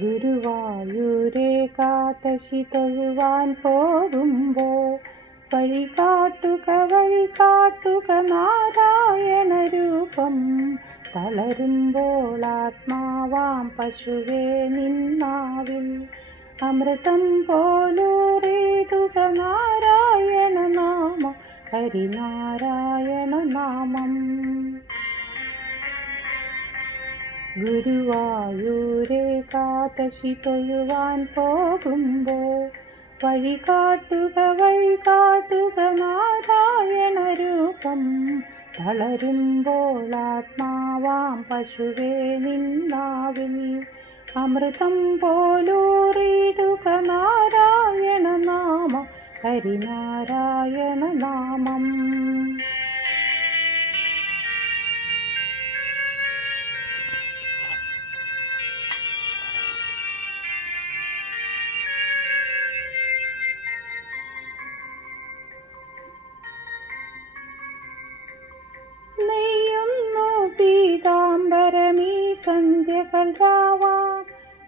ഗുരുവായൂരെ കാതശി തൊഴുവാൻ പോകുമ്പോൾ വഴി കാട്ടുക നാരായണ രൂപം. തളരുമ്പോൾ ആത്മാവാം പശുവേ നിന്നാവിൽ അമൃതം പോലൂറിടുക നാരായണ നാമം, ഹരിനാരായണ നാമം. ഗുരുവായൂരെ കാതശി തൊഴുവാൻ പോകുമ്പോൾ വഴി കാട്ടുക നാരായണ രൂപം. തളരുമ്പോൾ ആത്മാവാം പശുവേ നിന്നാവിൽ അമൃതം പോലൂറിടുക നാരായണ നാമം, ഹരിനാരായണ നാമം. നെയ്യുന്നു പീതാംബരമീ സന്ധ്യകൾ രാവാം,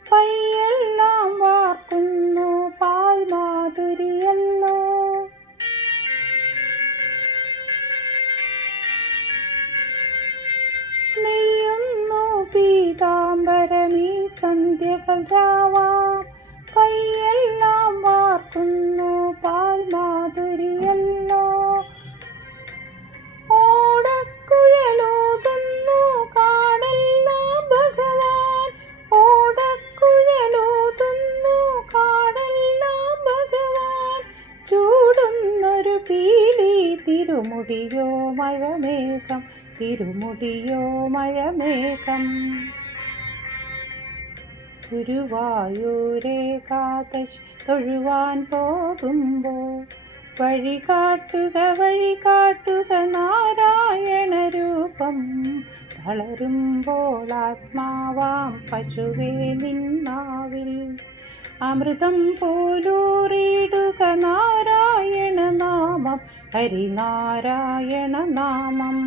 പയ്യെല്ലാം വാർക്കുന്നു പാൽമാധുരിയല്ലോ. നെയ്യുന്നു പീതാംബരമീ സന്ധ്യകൾ രാവാം, പയ്യെല്ലാം വാർക്കുന്നു പാൽമാധുരിയല്ലോ. തിരുമുടിയോ മഴമേഘം, തിരുമുടിയോ മഴമേഘം. ഗുരുവായൂരെ കാതശി തൊഴുവാൻ പോകുമ്പോൾ വഴി കാട്ടുക നാരായണ രൂപം. തളരുമ്പോൾ ആത്മാവാം പശുവേ നിന്നാവിൽ അമൃതം പോലൂറിടുക നാരായണ നാമം, ഹരിനാരായണ നാമം.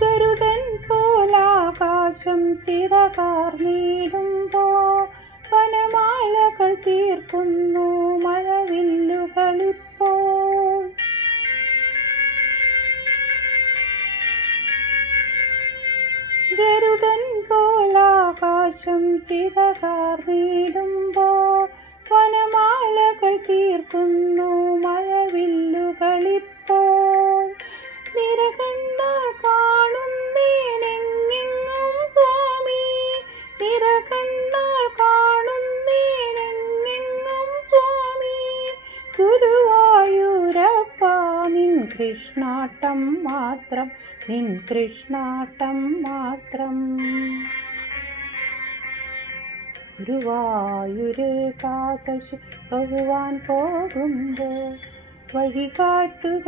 ഗരുഡൻ പോലാകാശം ചിറകാർന്നിടുമ്പോൾ വനമാലകൾ തീർക്കുന്നു മഴവില്ലുകളിപ്പോൾ. ഗരുഡൻ പോലാകാശം ചിറകാർന്നിടുമ്പോൾ വനമാലകൾ തീർക്കുന്നു മഴവില്ലുകളിപ്പോൾ. നിറകണ്ണാൽ കാണുന്നേനെങ്ങെങ്ങും സ്വാമി, നിറകണ്ണാൽ കാണുന്നേനെങ്ങെങ്ങും സ്വാമി. ഗുരുവായൂരപ്പ നിൻ കൃഷ്ണാട്ടം മാത്രം, നിൻ കൃഷ്ണാട്ടം മാത്രം. ഗുരുവായൂരെ കാതശി തൊഴുവാൻ പോകുമ്പോൾ വഴി കാട്ടുക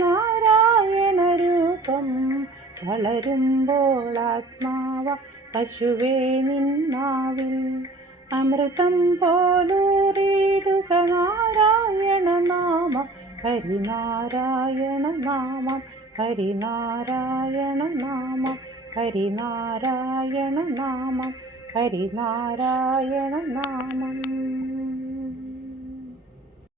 നാരായണ രൂപം. തളരുമ്പോൾ ആത്മാവ പശുവേ നിന്നാവിൽ അമൃതം പോലൂറിടുക നാരായണ നാമം, ഹരിനാരായണ നാമം, ഹരിനാരായണ നാമം, ഹരിനാരായണ നാമം, ഹരിനാരായണ നാമം.